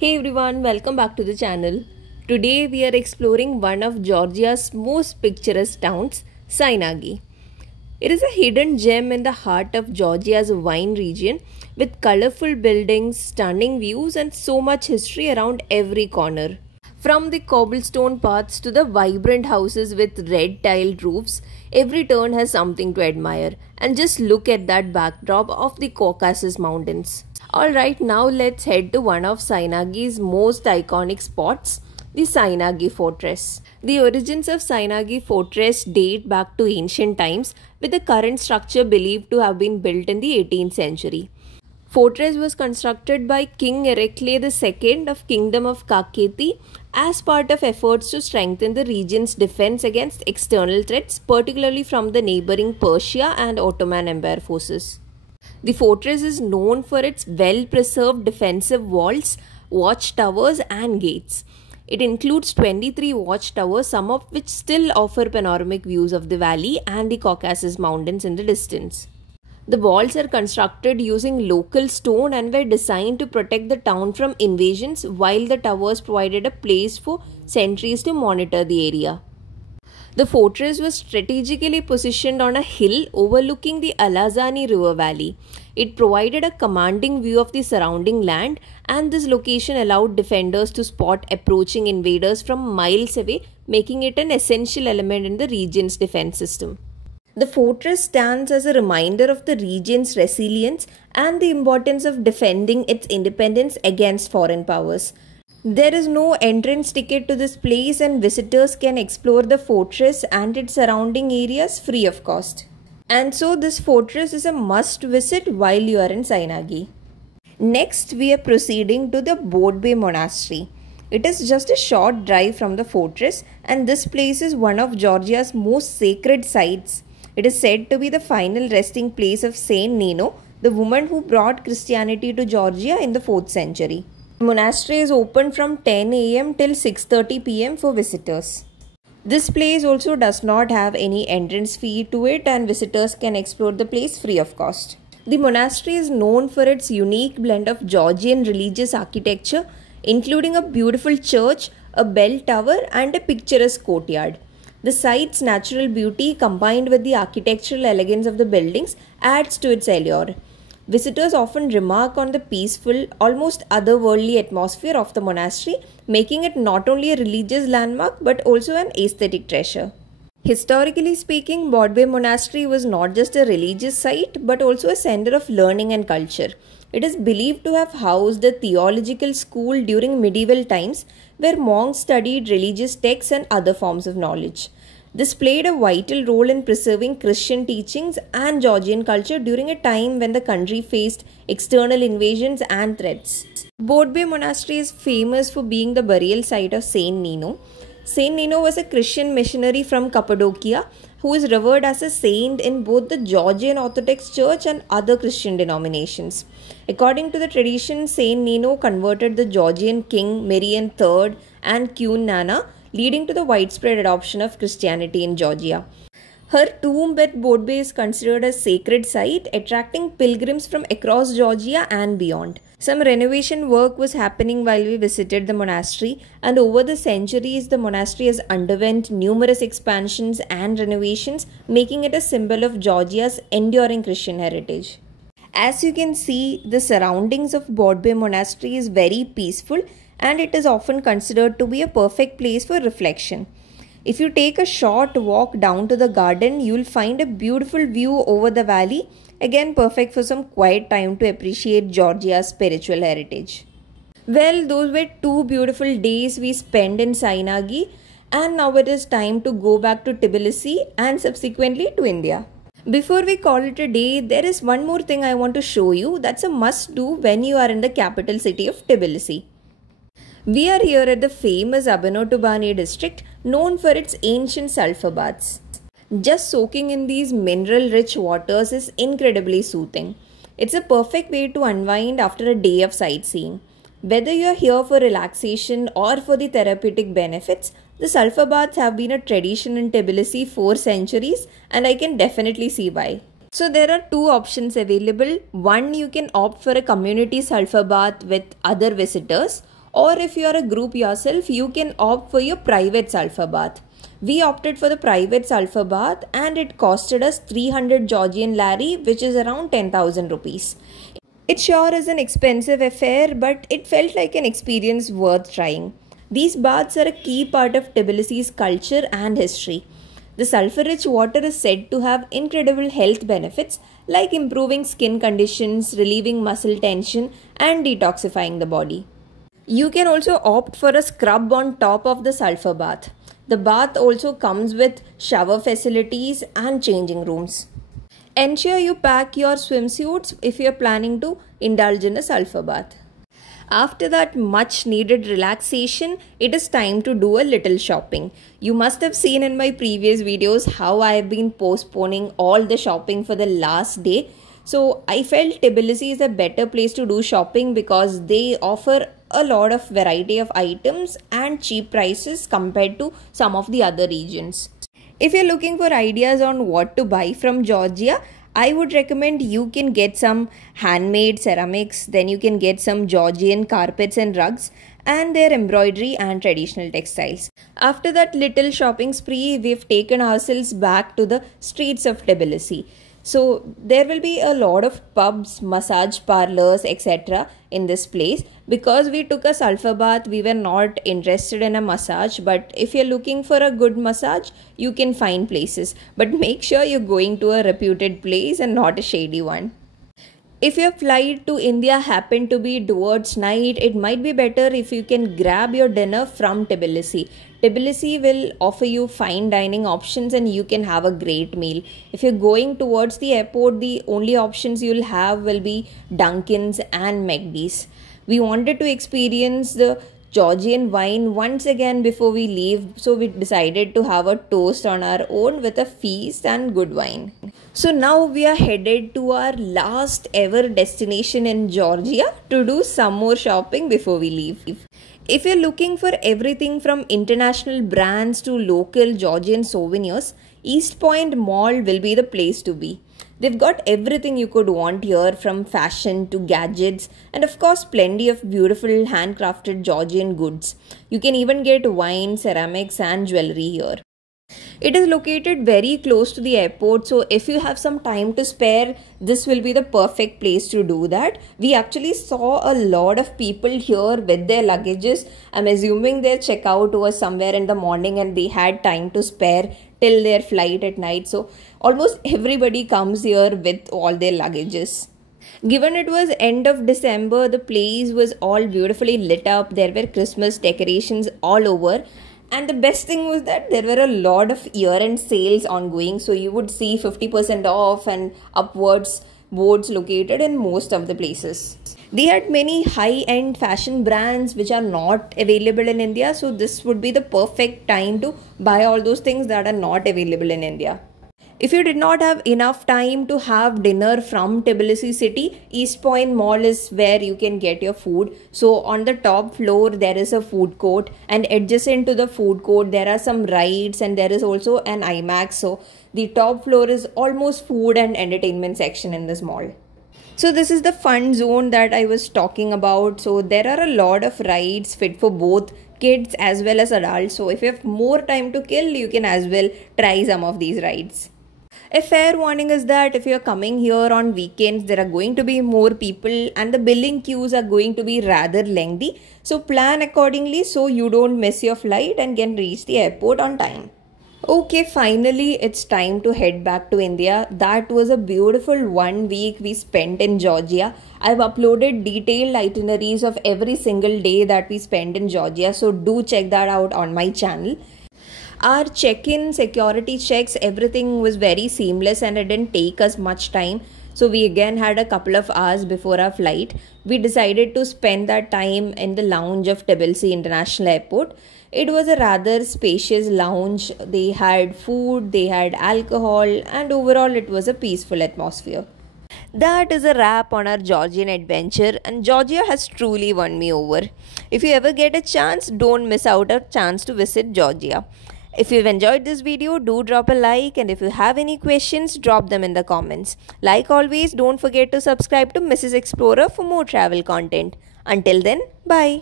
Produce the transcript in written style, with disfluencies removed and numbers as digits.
Hey everyone, welcome back to the channel. Today we are exploring one of Georgia's most picturesque towns, Sainagi. It is a hidden gem in the heart of Georgia's wine region with colorful buildings, stunning views and so much history around every corner. From the cobblestone paths to the vibrant houses with red tiled roofs, every turn has something to admire. And just look at that backdrop of the Caucasus Mountains. Alright, now let's head to one of Sainagi's most iconic spots, the Sainagi Fortress. The origins of Sainagi Fortress date back to ancient times, with the current structure believed to have been built in the 18th century. Fortress was constructed by King Erekle II of Kingdom of Kakheti as part of efforts to strengthen the region's defense against external threats, particularly from the neighboring Persia and Ottoman Empire forces. The fortress is known for its well-preserved defensive walls, watchtowers and gates. It includes 23 watchtowers, some of which still offer panoramic views of the valley and the Caucasus Mountains in the distance. The walls are constructed using local stone and were designed to protect the town from invasions, while the towers provided a place for sentries to monitor the area. The fortress was strategically positioned on a hill overlooking the Alazani River Valley. It provided a commanding view of the surrounding land, and this location allowed defenders to spot approaching invaders from miles away, making it an essential element in the region's defense system. The fortress stands as a reminder of the region's resilience and the importance of defending its independence against foreign powers. There is no entrance ticket to this place, and visitors can explore the fortress and its surrounding areas free of cost. And so this fortress is a must visit while you are in Sainagi. Next, we are proceeding to the Bodbe Monastery. It is just a short drive from the fortress, and this place is one of Georgia's most sacred sites. It is said to be the final resting place of Saint Nino, the woman who brought Christianity to Georgia in the 4th century. The monastery is open from 10 a.m. till 6:30 p.m. for visitors. This place also does not have any entrance fee to it, and visitors can explore the place free of cost. The monastery is known for its unique blend of Georgian religious architecture, including a beautiful church, a bell tower, and a picturesque courtyard. The site's natural beauty combined with the architectural elegance of the buildings adds to its allure. Visitors often remark on the peaceful, almost otherworldly atmosphere of the monastery, making it not only a religious landmark but also an aesthetic treasure. Historically speaking, Bodbe Monastery was not just a religious site but also a center of learning and culture. It is believed to have housed a theological school during medieval times where monks studied religious texts and other forms of knowledge. This played a vital role in preserving Christian teachings and Georgian culture during a time when the country faced external invasions and threats. Bodbe Monastery is famous for being the burial site of Saint Nino. Saint Nino was a Christian missionary from Cappadocia who is revered as a saint in both the Georgian Orthodox Church and other Christian denominations. According to the tradition, Saint Nino converted the Georgian king Mirian III and Queen Nana, leading to the widespread adoption of Christianity in Georgia. Her tomb at Bodbe is considered a sacred site, attracting pilgrims from across Georgia and beyond. Some renovation work was happening while we visited the monastery, and over the centuries the monastery has underwent numerous expansions and renovations, making it a symbol of Georgia's enduring Christian heritage. As you can see, the surroundings of Bodbe Monastery is very peaceful, and it is often considered to be a perfect place for reflection. If you take a short walk down to the garden, you will find a beautiful view over the valley, again perfect for some quiet time to appreciate Georgia's spiritual heritage. Well, those were 2 beautiful days we spent in Sainagi, and now it is time to go back to Tbilisi and subsequently to India. Before we call it a day, there is one more thing I want to show you that's a must do when you are in the capital city of Tbilisi. We are here at the famous Abanotubani district, known for its ancient sulfur baths. Just soaking in these mineral-rich waters is incredibly soothing. It's a perfect way to unwind after a day of sightseeing. Whether you are here for relaxation or for the therapeutic benefits, the sulfur baths have been a tradition in Tbilisi for centuries, and I can definitely see why. So there are 2 options available. One, you can opt for a community sulfur bath with other visitors, or if you are a group yourself, you can opt for your private sulfur bath. We opted for the private sulfur bath and it costed us 300 Georgian lari, which is around 10,000 rupees. It sure is an expensive affair, but it felt like an experience worth trying. These baths are a key part of Tbilisi's culture and history. The sulfur-rich water is said to have incredible health benefits like improving skin conditions, relieving muscle tension, and detoxifying the body. You can also opt for a scrub on top of the sulfur bath. The bath also comes with shower facilities and changing rooms. Ensure you pack your swimsuits if you are planning to indulge in a sulfur bath. After that much needed relaxation, it is time to do a little shopping. You must have seen in my previous videos how I have been postponing all the shopping for the last day. So I felt Tbilisi is a better place to do shopping because they offer a lot of variety of items and cheap prices compared to some of the other regions. If you're looking for ideas on what to buy from Georgia, I would recommend you can get some handmade ceramics, then you can get some Georgian carpets and rugs and their embroidery and traditional textiles. After that little shopping spree, we've taken ourselves back to the streets of Tbilisi. So there will be a lot of pubs, massage parlors, etc. in this place. Because we took a sulfur bath, we were not interested in a massage. But if you're looking for a good massage, you can find places. But make sure you're going to a reputed place and not a shady one. If your flight to India happened to be towards night, it might be better if you can grab your dinner from Tbilisi. Tbilisi will offer you fine dining options and you can have a great meal. If you're going towards the airport, the only options you'll have will be Dunkin's and McD's. We wanted to experience the Georgian wine once again before we leave, so we decided to have a toast on our own with a feast and good wine. So now we are headed to our last ever destination in Georgia to do some more shopping before we leave. If you're looking for everything from international brands to local Georgian souvenirs, East Point Mall will be the place to be. They've got everything you could want here, from fashion to gadgets, and of course plenty of beautiful handcrafted Georgian goods. You can even get wine, ceramics and jewelry here. It is located very close to the airport, so if you have some time to spare, this will be the perfect place to do that. We actually saw a lot of people here with their luggages. I'm assuming their checkout was somewhere in the morning and they had time to spare till their flight at night. So almost everybody comes here with all their luggages. Given it was end of December, the place was all beautifully lit up. There were Christmas decorations all over. And the best thing was that there were a lot of year-end sales ongoing. So you would see 50% off and upwards boards located in most of the places. They had many high-end fashion brands which are not available in India. So this would be the perfect time to buy all those things that are not available in India. If you did not have enough time to have dinner from Tbilisi city, East Point Mall is where you can get your food. So on the top floor there is a food court, and adjacent to the food court there are some rides and there is also an IMAX. So the top floor is almost food and entertainment section in this mall. So this is the fun zone that I was talking about. So there are a lot of rides fit for both kids as well as adults. So if you have more time to kill, you can as well try some of these rides. A fair warning is that if you're coming here on weekends, there are going to be more people and the billing queues are going to be rather lengthy. So plan accordingly so you don't miss your flight and can reach the airport on time. Okay, finally it's time to head back to India. That was a beautiful 1 week we spent in Georgia. I've uploaded detailed itineraries of every single day that we spent in Georgia. So do check that out on my channel. Our check-in, security checks, everything was very seamless and it didn't take us much time. So we again had a couple of hours before our flight. We decided to spend that time in the lounge of Tbilisi International Airport. It was a rather spacious lounge. They had food, they had alcohol, and overall it was a peaceful atmosphere. That is a wrap on our Georgian adventure, and Georgia has truly won me over. If you ever get a chance, don't miss out a chance to visit Georgia. If you've enjoyed this video, do drop a like, and if you have any questions, drop them in the comments. Like always, don't forget to subscribe to Mrs. Explorer for more travel content. Until then, bye.